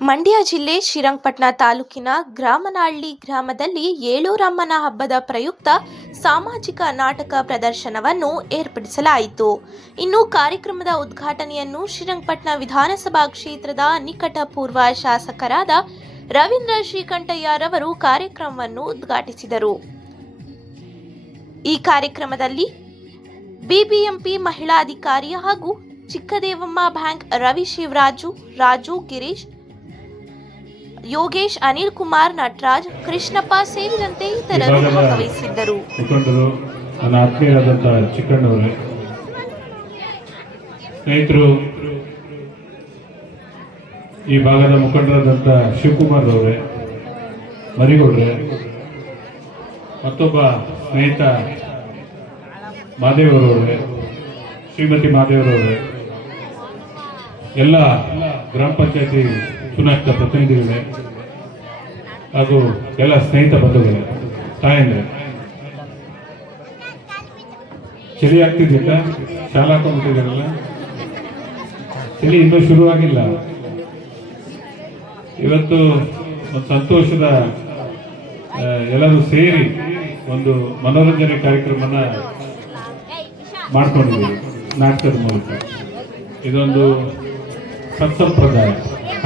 ಮಂಡ್ಯ ಜಿಲ್ಲೆ ಶ್ರೀರಂಗಪಟ್ಟಣ ತಾಲೂಕಿನ ಗ್ರಾಮನಹಳ್ಳಿ ಗ್ರಾಮದಲ್ಲಿ ಏಳೂರಮ್ಮನ ಹಬ್ಬದ ಪ್ರಯುಕ್ತ ಸಾಮಾಜಿಕ ನಾಟಕ ಪ್ರದರ್ಶನವನ್ನು ಏರ್ಪಡಿಸಲಾಯಿತು. ಇನ್ನು ಕಾರ್ಯಕ್ರಮದ ಉದ್ಘಾಟನೆಯನ್ನು ಶ್ರೀರಂಗಪಟ್ಟಣ ವಿಧಾನಸಭಾ ಕ್ಷೇತ್ರದ ನಿಕಟಪೂರ್ವ ಶಾಸಕರಾದ ರವೀಂದ್ರ ಶ್ರೀಕಂಠಯ್ಯರವರು ಕಾರ್ಯಕ್ರಮವನ್ನು ಉದ್ಘಾಟಿಸಿದರು. ಈ ಕಾರ್ಯಕ್ರಮದಲ್ಲಿ ಬಿಬಿಎಂಪಿ ಮಹಿಳಾ ಅಧಿಕಾರಿ ಹಾಗೂ ಚಿಕ್ಕದೇವಮ್ಮ ಬ್ಯಾಂಕ್ ರವಿ ಶಿವರಾಜು ರಾಜು, ಗಿರೀಶ್ ಯೋಗೇಶ್ ಅನಿಲ್ ಕುಮಾರ್ ನಟರಾಜ್ ಕೃಷ್ಣಪ್ಪ ಸೇರಿದಂತೆ ಇತರರು ಭಾಗವಹಿಸಿದ್ದರು. ಮುಖಂಡರು ನನ್ನ ಆತ್ಮೀಯರಾದಂಥ ಚಿಕ್ಕಣ್ಣವರೇ ಸ್ನೇಹಿತರು ಈ ಭಾಗದ ಮುಖಂಡರಾದಂಥ ಶಿವಕುಮಾರ್ ಅವರೇ ಮರಿಗೌಡ್ರೆ ಮತ್ತೊಬ್ಬ ಸ್ನೇಹಿತ ಮಾದೇವರವ್ರೆ ಶ್ರೀಮತಿ ಮಾದೇವರವ್ರೆ ಎಲ್ಲ ಗ್ರಾಮ ಪಂಚಾಯತಿ ಚುನಾಯಿತ ಪ್ರತಿನಿಧಿಗಳೇ ಹಾಗೂ ಎಲ್ಲ ಸ್ನೇಹಿತ ಬಂಧುಗಳೇ, ತಾಯಂದ್ರೆ. ಚಳಿ ಆಗ್ತಿದ್ದಿಲ್ಲ, ಶಾಲಾ ಹಾಕೊಂಡ್ಬಿಟ್ಟಿದ್ದಾರಲ್ಲ? ಚಳಿ ಇನ್ನೂ ಶುರುವಾಗಿಲ್ಲ. ಇವತ್ತು ಒಂದು ಸಂತೋಷದ ಎಲ್ಲರೂ ಸೇರಿ ಒಂದು ಮನೋರಂಜನೆ ಕಾರ್ಯಕ್ರಮನ ಮಾಡ್ಕೊಂಡಿದ್ದೀವಿ ನಾಟಕದ ಮೂಲಕ. ಇದೊಂದು ಸತ್ಸಂಪ್ರದಾಯ.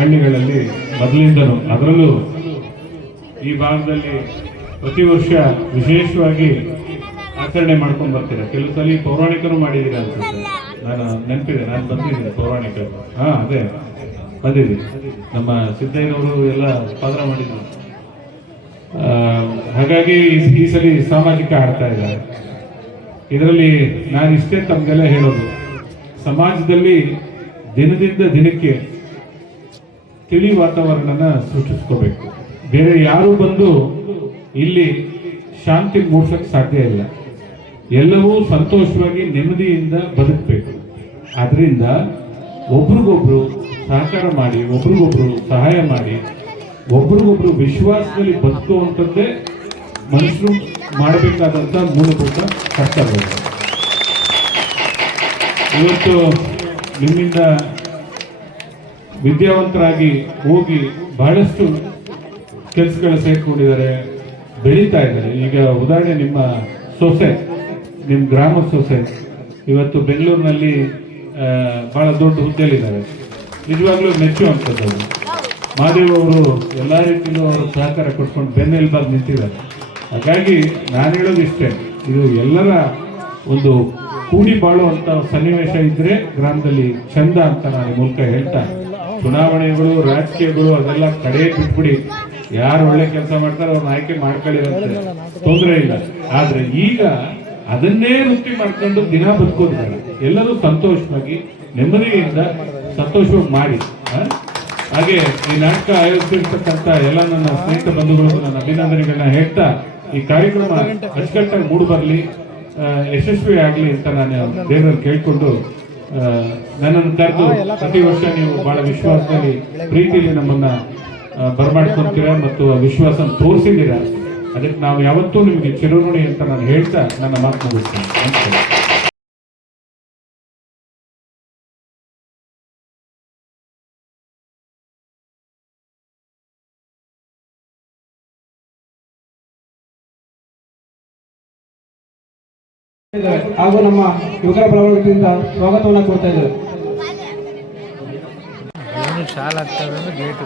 ಹಳ್ಳಿಗಳಲ್ಲಿ ಮೊದಲಿಂದನೂ ಅದರಲ್ಲೂ ಈ ಭಾಗದಲ್ಲಿ ಪ್ರತಿ ವರ್ಷ ವಿಶೇಷವಾಗಿ ಆಚರಣೆ ಮಾಡ್ಕೊಂಡು ಬರ್ತೀರಾ? ಕೆಲವು ಸಲ ಪೌರಾಣಿಕರು ಮಾಡಿದ್ದೀರಾ ಅನ್ಸುತ್ತೆ ನಾನು ನೆನಪಿದೆ, ನಾನು ಬಂದಿದ್ದೀನಿ ಪೌರಾಣಿಕರು. ಹಾ, ಅದೇ. ಬಂದಿದ್ದೀನಿ. ನಮ್ಮ ಸಿದ್ದಯ್ಯನವರು ಎಲ್ಲ ಪಾತ್ರ ಮಾಡಿದ್ರು. ಹಾಗಾಗಿ ಈ- ಈ ಸಲ ಸಾಮಾಜಿಕ ಆಡ್ತಾ ಇದ್ದಾರೆ. ಇದರಲ್ಲಿ ನಾನು ಇಷ್ಟೇ ತಮಗೆಲ್ಲ ಹೇಳೋದು. ಸಮಾಜದಲ್ಲಿ ದಿನದಿಂದ ದಿನಕ್ಕೆ ತಿಳಿ ವಾತಾವರಣನ ಸೃಷ್ಟಿಸ್ಕೋಬೇಕು. ಬೇರೆ ಯಾರು ಬಂದು ಇಲ್ಲಿ ಶಾಂತಿ ಮೂಡ್ಸಕ್ ಸಾಧ್ಯ ಇಲ್ಲ. ಎಲ್ಲವೂ ಸಂತೋಷವಾಗಿ ನೆಮ್ಮದಿಯಿಂದ ಬದುಕಬೇಕು. ಆದ್ರಿಂದ ಒಬ್ರಿಗೊಬ್ರು ಸಹಕಾರ ಮಾಡಿ, ಒಬ್ರಿಗೊಬ್ರು ಸಹಾಯ ಮಾಡಿ, ಒಬ್ರಿಗೊಬ್ರು ವಿಶ್ವಾಸದಲ್ಲಿ ಬದುಕುವಂಥದ್ದೇ ಮನುಷ್ಯರು ಮಾಡಬೇಕಾದಂಥ ಮೂಲಭೂತ ಕರ್ತವ್ಯ ಇವತ್ತು ನಿಮ್ಮಿಂದ ವಿದ್ಯಾವಂತರಾಗಿ ಹೋಗಿ ಬಹಳಷ್ಟು ಕೆಲಸಗಳು ಸೇರಿಕೊಂಡಿದ್ದಾರೆ, ಬೆಳೀತಾ ಇದ್ದಾರೆ. ಈಗ ಉದಾಹರಣೆ ನಿಮ್ಮ ಸೊಸೆ ನಿಮ್ಮ ಗ್ರಾಮದ ಸೊಸೆ. ಇವತ್ತು ಬೆಂಗಳೂರಿನಲ್ಲಿ ಭಾಳ ದೊಡ್ಡ ಹುದ್ದೆಯಲ್ಲಿದ್ದಾರೆ. ನಿಜವಾಗ್ಲೂ ಮೆಚ್ಚುವಂಥದ್ದು. ಮಾದೇವ್ ಅವರು ಎಲ್ಲ ರೀತಿಯಲ್ಲೂ ಅವರು ಸಹಕಾರ ಕೊಡ್ಕೊಂಡು ಬೆನ್ನೆಲುಬಾಗಿ ನಿಂತಿದ್ದಾರೆ. ಹಾಗಾಗಿ ನಾನು ಹೇಳೋದು ಇಷ್ಟೇ, ಇದು ಎಲ್ಲರ ಒಂದು ಕೂಡಿ ಬಾಳುವಂಥ ಸನ್ನಿವೇಶ ಇದ್ದರೆ ಗ್ರಾಮದಲ್ಲಿ ಚಂದ ಅಂತ ನಾನು ಮೂಲಕ ಹೇಳ್ತಾ ಚುನಾವಣೆಗಳು, ರಾಜಕೀಯಗಳು, ಅದೆಲ್ಲ ಕಡೆ ಬಿಟ್ಬಿಡಿ. ಯಾರು ಒಳ್ಳೆ ಕೆಲಸ ಮಾಡ್ತಾರೋ ಅವ್ರನ್ನ ಆಯ್ಕೆ ಮಾಡ್ಕೊಳ್ಳಿರಂತೆ. ತೊಂದರೆ ಇಲ್ಲ. ಆದ್ರೆ ಈಗ ಅದನ್ನೇ ವೃತ್ತಿ ಮಾಡ್ಕೊಂಡು ದಿನ ಬದುಕೋದು ಎಲ್ಲರೂ ಸಂತೋಷವಾಗಿ, ನೆಮ್ಮದಿಯಿಂದ ಸಂತೋಷವಾಗಿ ಮಾಡಿ? ಹಾಗೆ ಈ ನಾಟಕ ಆಯೋಜಿಸಿರ್ತಕ್ಕಂಥ ಎಲ್ಲ ನನ್ನ ಸ್ನೇಹಿತ ಬಂಧುಗಳು, ನನ್ನ ಅಭಿನಂದನೆಗಳನ್ನ ಹೇಳ್ತಾ ಈ ಕಾರ್ಯಕ್ರಮ ಅಚ್ಚುಕಟ್ಟಾಗಿ ಮೂಡ್ ಬರಲಿ ಯಶಸ್ವಿ ಆಗಲಿ ಅಂತ ನಾನು ದೇವರಲ್ಲಿ ಕೇಳ್ಕೊಂಡು ನನ್ನನ್ನು ಕರೆದು ಪ್ರತಿ ವರ್ಷ ನೀವು ಬಹಳ ವಿಶ್ವಾಸದಲ್ಲಿ ಪ್ರೀತಿಯಲ್ಲಿ ನಮ್ಮನ್ನ ಬರಮಾಡ್ಕೊಂತೀರಾ ಮತ್ತು ಆ ವಿಶ್ವಾಸ ತೋರಿಸಿದ್ದೀರಾ? ಅದಕ್ಕೆ ನಾವು ಯಾವತ್ತೂ ನಿಮಗೆ ಚಿರಋಣಿ ಅಂತ ನಾನು ಹೇಳ್ತಾ ನನ್ನ ಮಾತು ಮುಗಿಸ್ತೇನೆ. ಹಾಗೂ ನಮ್ಮ ಯುವಕರ ಪ್ರವೃತ್ತಿಯಿಂದ ಸ್ವಾಗತವನ್ನು ಕೊಡ್ತಾ ಇದ್ದಾರೆ. ಏನು ಶಾಲ್ ಆಗ್ತದೆ ಅಂದ್ರೆ ಗೇಟ್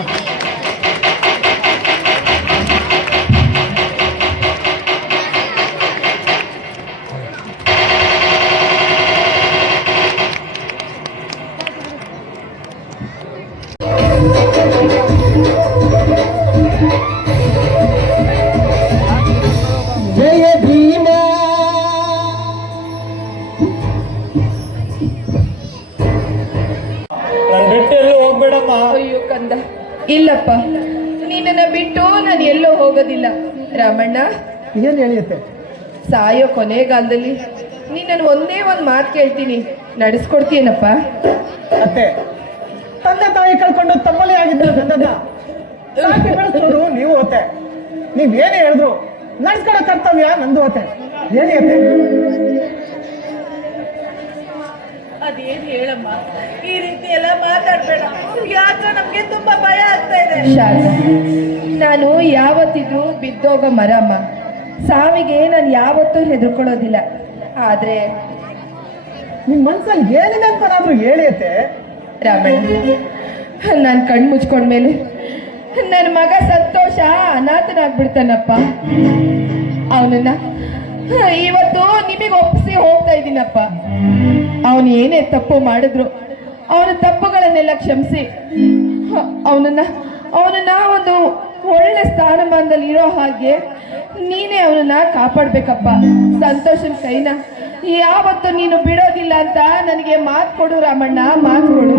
ಏನಪ್ಪ ಜಯ ಭೀಮ. ನಾನು ಬಿಟ್ಟು ಎಲ್ಲೂ ಹೋಗ್ಬೇಡಮ್ಮ. ಅಯ್ಯೋ ಕಂದ ಇಲ್ಲಪ್ಪ. ನಿನ್ನನ್ನು ಬಿಟ್ಟು ನಾನು ಎಲ್ಲೋ ಹೋಗೋದಿಲ್ಲ. ರಾಮಣ್ಣ ಏನು ಹೇಳಿಯತ್ತೆ? ಸಾಯೋ ಕೊನೆಗಾಲದಲ್ಲಿ ನೀನನ್ನು ಒಂದೇ ಒಂದು ಮಾತು ಕೇಳ್ತೀನಿ. ನಡೆಸ್ಕೊಡ್ತೀನಪ್ಪ. ಅತ್ತೆ ತಂದೆ ತಾಯಿ ಕಳ್ಕೊಂಡು ತಮ್ಮಲ್ಲೇ ಆಗಿದ್ದ ಗಂಧದ ಸಾಕಿ ಬೆಳೆಸೋರು ನೀವು ಹೋತೆ ನೀವೇನೇ ಹೇಳಿದ್ರು ನಡ್ಸ್ಕೊಳ್ಳೋ ಕರ್ತವ್ಯ ನಂದು ಹೋತೆ ಹೇಳಿ ಅದೇನ್ ಹೇಳಮ್ಮ? ಈ ರೀತಿ ಎಲ್ಲ ಮಾತಾಡ್ಬೇಡ. ಯಾಕೋ ನಮ್ಗೆ ತುಂಬಾ ಭಯ ಆಗ್ತಾ ಇದೆ. ಶಾರದಾ ನಾನು ಯಾವತ್ತಿದ್ರೂ ಬಿದ್ದೋಗ ಮರಮ್ಮ. ಸಾವಿಗೆ ನಾನು ಯಾವತ್ತೂ ಹೆದರ್ಕೊಳ್ಳೋದಿಲ್ಲ. ಆದ್ರೆ ನಿಮ್ ಮನ್ಸಲ್ಲಿ ಏನಿದೆ ಅಂತ ಹೇಳಿ ಅತ್ತೆ. ರಾಮಣ್ಣ ನಾನು ಕಣ್ಣು ಮುಚ್ಕೊಂಡ್ಮೇಲೆ ನನ್ನ ಮಗ ಸಂತೋಷ, ಅನಾಥನಾಗ್ಬಿಡ್ತಾನಪ್ಪ. ಅವನನ್ನ ಇವತ್ತು ನಿಮಗೆ ಒಪ್ಪಿಸಿ ಹೋಗ್ತಾ ಇದ್ದೀನಪ್ಪ. ಅವನು ಏನೇ ತಪ್ಪು ಮಾಡಿದ್ರು, ಅವನ ತಪ್ಪುಗಳನ್ನೆಲ್ಲ ಕ್ಷಮಿಸಿ ಅವನನ್ನ ಅವನನ್ನ ಒಂದು ಒಳ್ಳೆ ಸ್ಥಾನಮಾನದಲ್ಲಿ ಇರೋ ಹಾಗೆ ನೀನೇ ಅವನನ್ನ ಕಾಪಾಡ್ಬೇಕಪ್ಪ. ಸಂತೋಷನ ಕೈನ, ಯಾವತ್ತು ನೀನು ಬಿಡೋದಿಲ್ಲ ಅಂತ ನನಗೆ ಮಾತು ಕೊಡು ರಾಮಣ್ಣ, ಮಾತು ಕೊಡು.